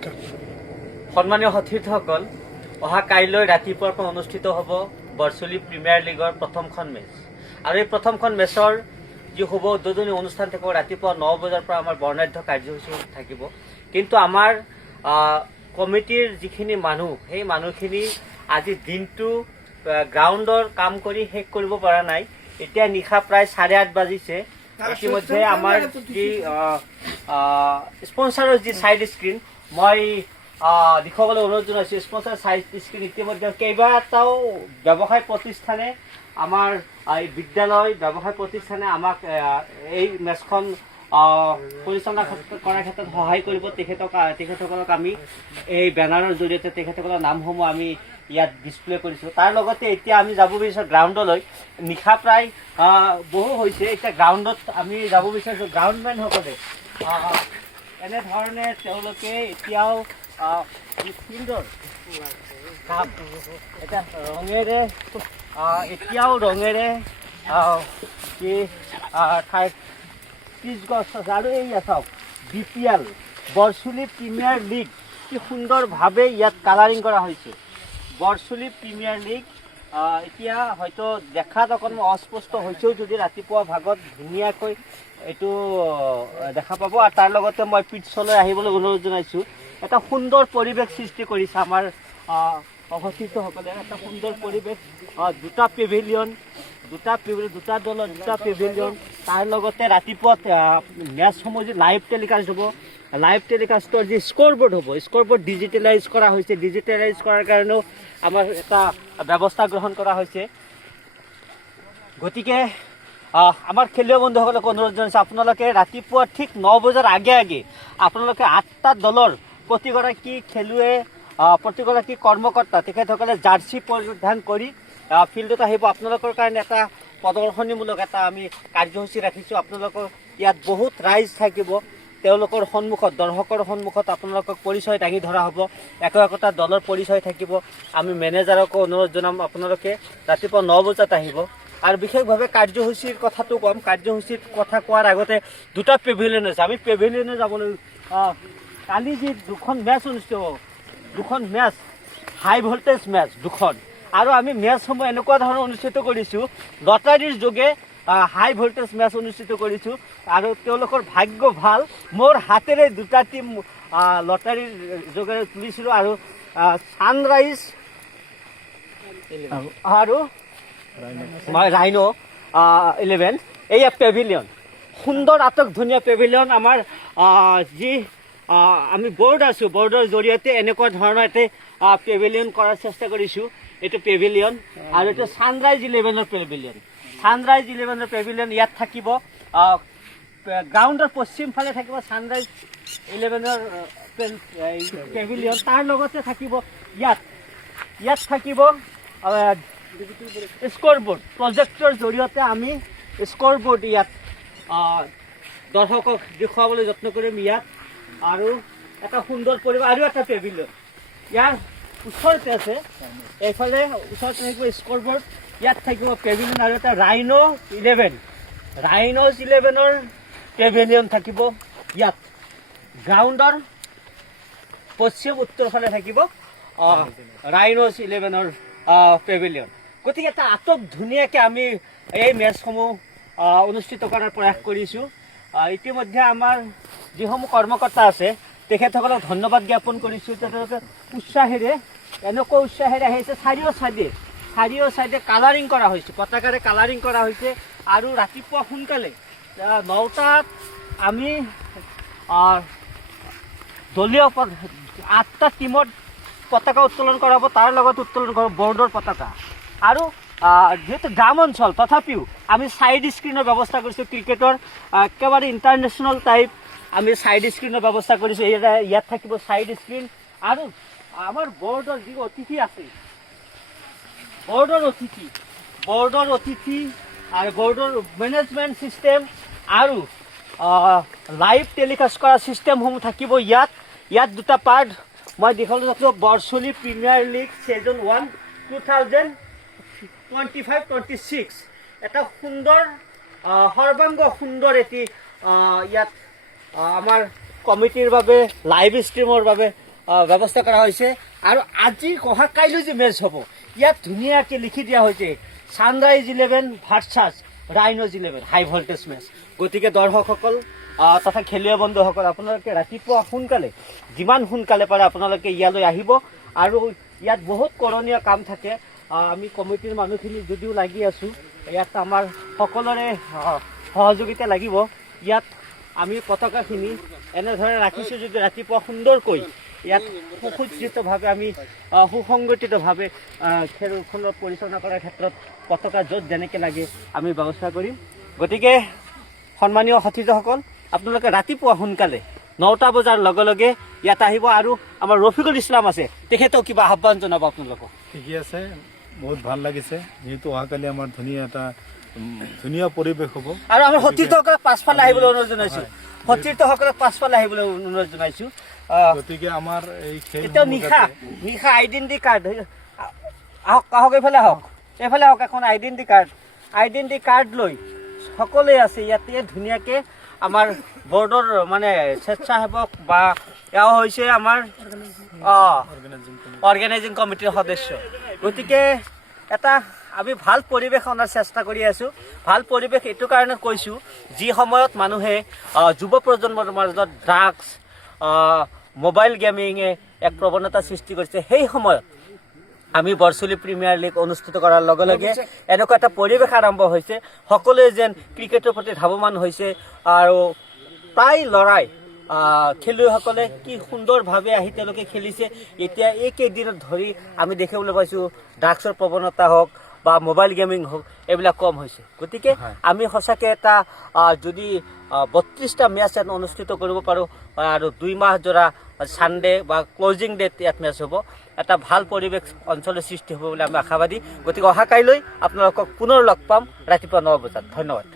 সন্মানীয় সতীৰ্থসকল, অহা কাইলৈ ৰাতিপুৱাৰ পৰা অনুষ্ঠিত হ'ব বৰছলি প্ৰিমিয়াৰ লীগৰ প্ৰথমখন মেচ। আৰু এই প্ৰথমখন মেচৰ যি হ'ব উদ্বোধনী অনুষ্ঠান থাকিব ৰাতিপুৱা 9 বজাৰ পৰা আমাৰ বৰ্ণাঢ্য কাৰ্যসূচী থাকিব। কিন্তু আমাৰ কমিটিৰ যিখিনি মানুহ, সেই মানুহখিনি আজি দিনটো গ্ৰাউণ্ডৰ কাম কৰি শেষ কৰিব পৰা নাই। এতিয়া নিশা প্ৰায় 8:30 বাজিছে। ইতিমধ্যে আমাৰ যি স্পন্সাৰৰ যি ছাইড স্ক্ৰীণ মই দেখুৱাবলৈ অনুৰোধ জনাইছোঁ। স্পন্সাৰ ছাইড স্ক্ৰীণ ইতিমধ্যে কেইবাটাও ব্যৱসায় প্ৰতিষ্ঠানে আমাৰ এই বিদ্যালয় ব্যৱসায় প্ৰতিষ্ঠানে আমাক এই মেচখন পৰিচালনা কৰাৰ ক্ষেত্ৰত সহায় কৰিব। তেখেতসকলক আমি এই বেনাৰৰ জৰিয়তে তেখেতসকলৰ নামসমূহ আমি ইয়াত ডিছপ্লে কৰিছোঁ। তাৰ লগতে এতিয়া আমি যাব বিচাৰিছোঁ গ্ৰাউণ্ডলৈ। নিশা প্ৰায় বহু হৈছে, এতিয়া গ্ৰাউণ্ডত আমি যাব বিচাৰিছোঁ। গ্ৰাউণ্ডমেনসকলে এনেধৰণে তেওঁলোকে এতিয়াও ফিল্ডৰ কাম এতিয়া ৰঙেৰে কি ঠাইত পিচ গছ আৰু এই চাওক BPL বৰছলি প্ৰিমিয়াৰ লীগ কি সুন্দৰভাৱে ইয়াত কালাৰিং কৰা হৈছে। বৰছলি প্ৰিমিয়াৰ লীগ এতিয়া হয়তো দেখাত অকণমান অস্পষ্ট হৈছেও যদি ৰাতিপুৱা ভাগত ধুনীয়াকৈ এইটো দেখা পাব। আৰু তাৰ লগতে মই পিটছলৈ আহিবলৈ অনুৰোধ জনাইছোঁ। এটা সুন্দৰ পৰিৱেশ সৃষ্টি কৰিছে আমাৰ সতীৰ্থসকলে, এটা সুন্দৰ পৰিৱেশ। দুটা পেভিলিয়ন, দুটা দলৰ দুটা পেভিলিয়ন। তাৰ লগতে ৰাতিপুৱা মেচসমূহ যি লাইভ টেলিকাষ্ট হ'ব, লাইভ টেলিকাষ্টৰ যি স্ক'ৰবোৰ্ড হ'ব, স্ক'ৰবোৰ্ড ডিজিটেলাইজ কৰা হৈছে। ডিজিটেলাইজ কৰাৰ কাৰণেও আমাৰ এটা ব্যৱস্থা গ্ৰহণ কৰা হৈছে। গতিকে আমাৰ খেলুৱৈ বন্ধুসকলক অনুৰোধ জনাইছোঁ, আপোনালোকে ৰাতিপুৱা ঠিক 9 বজাৰ আগে আপোনালোকে 8টা দলৰ প্ৰতিগৰাকী খেলুৱৈ, প্ৰতিগৰাকী কৰ্মকৰ্তা তেখেতসকলে জাৰ্চি পৰিধান কৰি ফিল্ডত আহিব। আপোনালোকৰ কাৰণে এটা প্ৰদৰ্শনীমূলক এটা আমি কাৰ্যসূচী ৰাখিছোঁ। আপোনালোকৰ ইয়াত বহুত ৰাইজ থাকিব, তেওঁলোকৰ সন্মুখত দৰ্শকৰ সন্মুখত আপোনালোকক পৰিচয় দাঙি ধৰা হ'ব। একোটা দলৰ পৰিচয় থাকিব। আমি মেনেজাৰকো অনুৰোধ জনাম আপোনালোকে ৰাতিপুৱা 9 বজাত আহিব। আৰু বিশেষভাৱে কাৰ্যসূচীৰ কথাটো ক'ম। কাৰ্যসূচীৰ কথা কোৱাৰ আগতে দুটা পেভিলিয়ন আছে, আমি পেভিলিয়নে যাবলৈ কালি যি দুখন মেচ অনুষ্ঠিত হ'ব, দুখন মেচ হাই ভল্টেজ মেচ দুখন। আৰু আমি মেচসমূহ এনেকুৱা ধৰণৰ অনুষ্ঠিত কৰিছোঁ, লটাৰীৰ যোগে হাই ভল্টেজ মেচ অনুষ্ঠিত কৰিছোঁ। আৰু তেওঁলোকৰ ভাগ্য ভাল, মোৰ হাতেৰে দুটা টিম লটাৰীৰ যোগেৰে তুলিছিলোঁ। আৰু ছানৰাইজ আৰু ৰাইনো 11 এইয়া পেভিলিয়ন, সুন্দৰ আটক ধুনীয়া পেভিলিয়ন। আমাৰ যি আমি বৰ্ড আছোঁ, বৰ্ডৰ জৰিয়তে এনেকুৱা ধৰণৰ এটা পেভিলিয়ন কৰাৰ চেষ্টা কৰিছোঁ। এইটো পেভিলিয়ন আৰু এইটো ছানৰাইজ 11ৰ পেভিলিয়ন। ছানৰাইজ 11ৰ পেভিলিয়ন ইয়াত থাকিব। গ্ৰাউণ্ডৰ পশ্চিম ফালে থাকিব ছানৰাইজ 11ৰ পেভিলিয়ন। তাৰ লগতে থাকিব ইয়াত থাকিব স্ক'ৰবোৰ্ড, প্ৰজেক্টৰ জৰিয়তে আমি স্ক'ৰবোৰ্ড ইয়াত দৰ্শকক দেখুৱাবলৈ যত্ন কৰিম ইয়াত। আৰু এটা সুন্দৰ পৰিৱেশ আৰু এটা পেভিলিয়ন ইয়াৰ ওচৰতে আছে, এইফালে ওচৰতে থাকিব স্ক'ৰবোৰ্ড, ইয়াত থাকিব পেভিলিয়ন। আৰু এটা ৰাইনো 11ৰ পেভিলিয়ন থাকিব ইয়াত। গ্ৰাউণ্ডৰ পশ্চিম উত্তৰ ফালে থাকিব ৰাইনোজ 11ৰ পেভিলিয়ন। গতিকে এটা আটক ধুনীয়াকৈ আমি এই মেচসমূহ অনুষ্ঠিত কৰাৰ প্ৰয়াস কৰিছোঁ। ইতিমধ্যে আমাৰ যিসমূহ কৰ্মকৰ্তা আছে তেখেতসকলক ধন্যবাদ জ্ঞাপন কৰিছোঁ। তেওঁলোকে এনেকুৱা উৎসাহেৰে আহিছে। চাৰিও ছাইডে কালাৰিং কৰা হৈছে, পতাকাৰে কালাৰিং কৰা হৈছে। আৰু ৰাতিপুৱা সোনকালে 9টাত আমি দলীয় 8টা টিমত পতাকা উত্তোলন কৰাব, তাৰ লগত উত্তোলন কৰাব বৰ্ডৰ পতাকা। আৰু যিহেতু গ্ৰাম অঞ্চল তথাপিও আমি ছাইড স্ক্ৰীণৰ ব্যৱস্থা কৰিছোঁ। ক্ৰিকেটৰ একেবাৰে ইণ্টাৰনেশ্যনেল টাইপ আমি ছাইড স্ক্ৰীণৰ ব্যৱস্থা কৰিছোঁ। ইয়াত থাকিব ছাইড স্ক্ৰীণ। আৰু আমাৰ বৰ্ডৰ যি অতিথি আছে, বৰ্ডৰ অতিথি আৰু বৰ্ডৰ মেনেজমেণ্ট ছিষ্টেম আৰু লাইভ টেলিকাষ্ট কৰা ছিষ্টেমসমূহ থাকিব ইয়াত দুটা পাৰ্ট মই দেখাবলৈ যাচ্ছোঁ। বৰছলি প্ৰিমিয়াৰ লীগ ছিজন 1 2025-26 এটা সুন্দৰ সৰ্বাংগ সুন্দৰ এটি ইয়াত আমাৰ কমিটিৰ বাবে লাইভ ষ্ট্ৰীমৰ বাবে ব্যৱস্থা কৰা হৈছে আৰু আজি অহা কাইলৈ যে মেচ হ'ব ইয়াত ধুনীয়াকৈ লিখি দিয়া হৈছে ছানৰাইজ 11 ভাৰ্চাছ ৰাইন'জ 11 হাই ভল্টেজ মেচ। গতিকে দৰ্শকসকল তথা খেলুৱৈ বন্ধুসকল আপোনালোকে ৰাতিপুৱা সোনকালে যিমান সোনকালে পাৰে আপোনালোকে ইয়ালৈ আহিব আৰু ইয়াত বহুত কৰণীয় কাম থাকে। আমি কমিটিৰ মানুহখিনি যদিও লাগি আছোঁ ইয়াত আমাৰ সকলোৰে সহযোগিতা লাগিব। ইয়াত আমি পতাকাখিনি এনেধৰণে ৰাখিছোঁ যদি ৰাতিপুৱা সুন্দৰকৈ ইয়াত সুসজ্জিতভাৱে আমি সুসংগঠিতভাৱে খেলখনত পৰিচালনা কৰাৰ ক্ষেত্ৰত পতাকা য'ত যেনেকৈ লাগে আমি ব্যৱস্থা কৰিম। গতিকে সন্মানীয় সতীৰ্থসকল আপোনালোকে ৰাতিপুৱা সোনকালে 9টা বজাৰ লগে লগে ইয়াত আহিব আৰু আমাৰ ৰফিকুল ইছলাম আছে তেখেতক কিবা আহ্বান জনাব আপোনালোকক। ঠিকে আছে, বহুত ভাল লাগিছে যিহেতু অহাকালি আমাৰ ধুনীয়া পৰিৱেশ হ'ব আৰু আমাৰ সতীৰ্থসকলক পাছফালে আহিবলৈ অনুৰোধ জনাইছোঁ। সতীৰ্থসকলক পাছফালে আহিবলৈ অনুৰোধ জনাইছোঁ। গতিকে আমাৰ এই এতিয়া নিশা আইডেণ্টি কাৰ্ড আহক এইফালে আহক এখন আইডেণ্টি কাৰ্ড লৈ সকলোৱে আছে ইয়াতে ধুনীয়াকৈ আমাৰ বৰ্ডৰ মানে স্বেচ্ছাসেৱক বা এওঁ হৈছে আমাৰ অৰ্গেনাইজিং কমিটিৰ সদস্য। গতিকে এটা আমি ভাল পৰিৱেশ অনাৰ চেষ্টা কৰি আছোঁ। ভাল পৰিৱেশ এইটো কাৰণে কৈছোঁ যি সময়ত মানুহে যুৱ প্ৰজন্মৰ মাজত ড্ৰাগছ মোবাইল গেমিঙে এক প্ৰৱণতা সৃষ্টি কৰিছে, সেই সময়ত আমি বৰছলি প্ৰিমিয়াৰ লীগ অনুষ্ঠিত কৰাৰ লগে লগে এনেকুৱা এটা পৰিৱেশ আৰম্ভ হৈছে। সকলোৱে যেন ক্ৰিকেটৰ প্ৰতি ধাৱমান হৈছে আৰু প্ৰায় ল'ৰাই খেলুৱৈসকলে কি সুন্দৰভাৱে আহি তেওঁলোকে খেলিছে। এতিয়া এইকেইদিনত ধৰি আমি দেখিবলৈ পাইছোঁ ড্ৰাগছৰ প্ৰৱণতা হওক বা মোবাইল গেমিং হওক এইবিলাক কম হৈছে। গতিকে আমি সঁচাকৈ এটা যদি 32টা মেচ ইয়াত অনুষ্ঠিত কৰিব পাৰোঁ আৰু 2 মাহ জোৰা ছানডে বা ক্লজিং ডেট ইয়াত মেচ হ'ব, এটা ভাল পৰিৱেশ অঞ্চলৰ সৃষ্টি হ'ব বুলি আমি আশাবাদী। গতিকে অহা কাইলৈ আপোনালোকক পুনৰ লগ পাম ৰাতিপুৱা 9 বজাত। ধন্যবাদ।